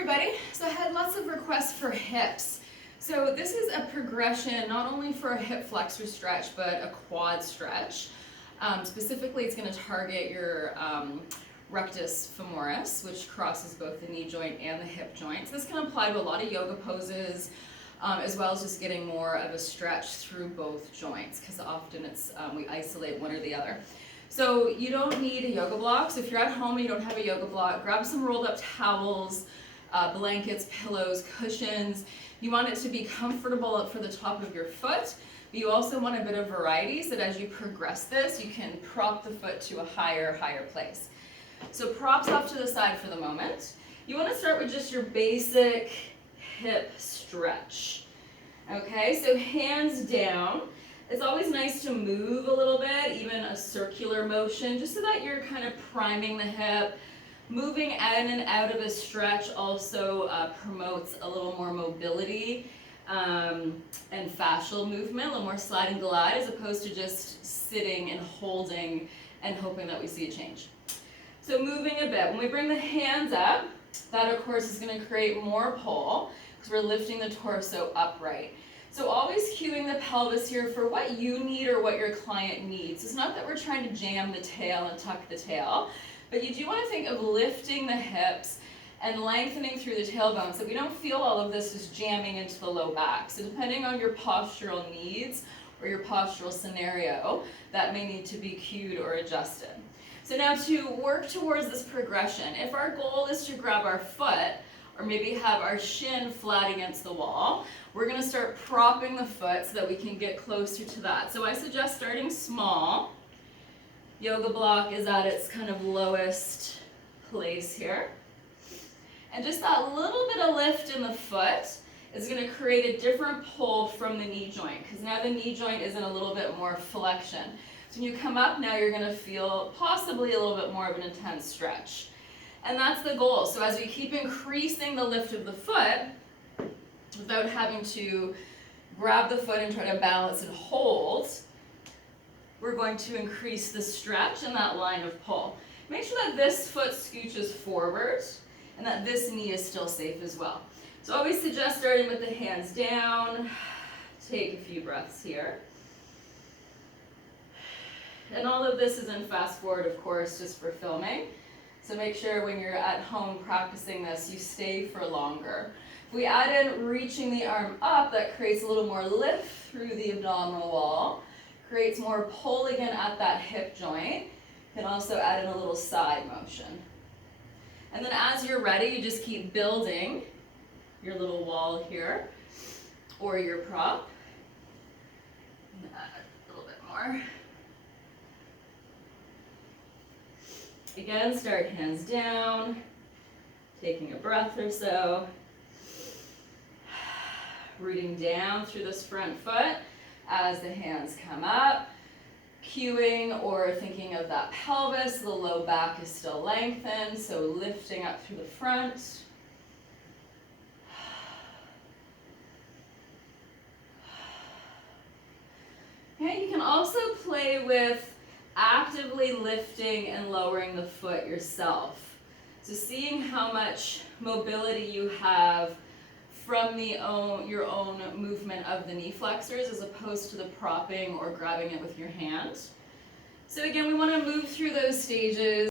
everybody. So I had lots of requests for hips. So this is a progression not only for a hip flexor stretch, but a quad stretch. Specifically, it's going to target your rectus femoris, which crosses both the knee joint and the hip joint. So this can apply to a lot of yoga poses, as well as just getting more of a stretch through both joints, because often it's we isolate one or the other. So you don't need a yoga block. So if you're at home and you don't have a yoga block, grab some rolled up towels, blankets, pillows, cushions. You want it to be comfortable up for the top of your foot, but you also want a bit of variety so that as you progress this, you can prop the foot to a higher place. So props off to the side for the moment. You want to start with just your basic hip stretch. Okay, so hands down. It's always nice to move a little bit, even a circular motion, just so that you're kind of priming the hip. Moving in and out of a stretch also promotes a little more mobility and fascial movement, a little more slide and glide, as opposed to just sitting and holding and hoping that we see a change. So moving a bit. When we bring the hands up, that of course is going to create more pull because we're lifting the torso upright. So always cueing the pelvis here for what you need or what your client needs. It's not that we're trying to jam the tail and tuck the tail, but you do want to think of lifting the hips and lengthening through the tailbone so we don't feel all of this just jamming into the low back. So depending on your postural needs or your postural scenario, that may need to be cued or adjusted. So now to work towards this progression, if our goal is to grab our foot or maybe have our shin flat against the wall, we're going to start propping the foot so that we can get closer to that. So I suggest starting small. Yoga block is at its kind of lowest place here. And just that little bit of lift in the foot is going to create a different pull from the knee joint, because now the knee joint is in a little bit more flexion. So when you come up now, you're going to feel possibly a little bit more of an intense stretch. And that's the goal. So as we keep increasing the lift of the foot, without having to grab the foot and try to balance and hold, we're going to increase the stretch and that line of pull. Make sure that this foot scooches forward and that this knee is still safe as well. So I always suggest starting with the hands down. Take a few breaths here. And all of this is in fast forward, of course, just for filming. So make sure when you're at home practicing this, you stay for longer. If we add in reaching the arm up, that creates a little more lift through the abdominal wall, creates more pull again at that hip joint. Can also add in a little side motion. And then as you're ready, you just keep building your little wall here or your prop. And add a little bit more. Again, start hands down, taking a breath or so. Rooting down through this front foot as the hands come up. Cueing or thinking of that pelvis, the low back is still lengthened, so lifting up through the front. Okay, you can also play with actively lifting and lowering the foot yourself. So seeing how much mobility you have from your own movement of the knee flexors as opposed to the propping or grabbing it with your hand. So again, we want to move through those stages.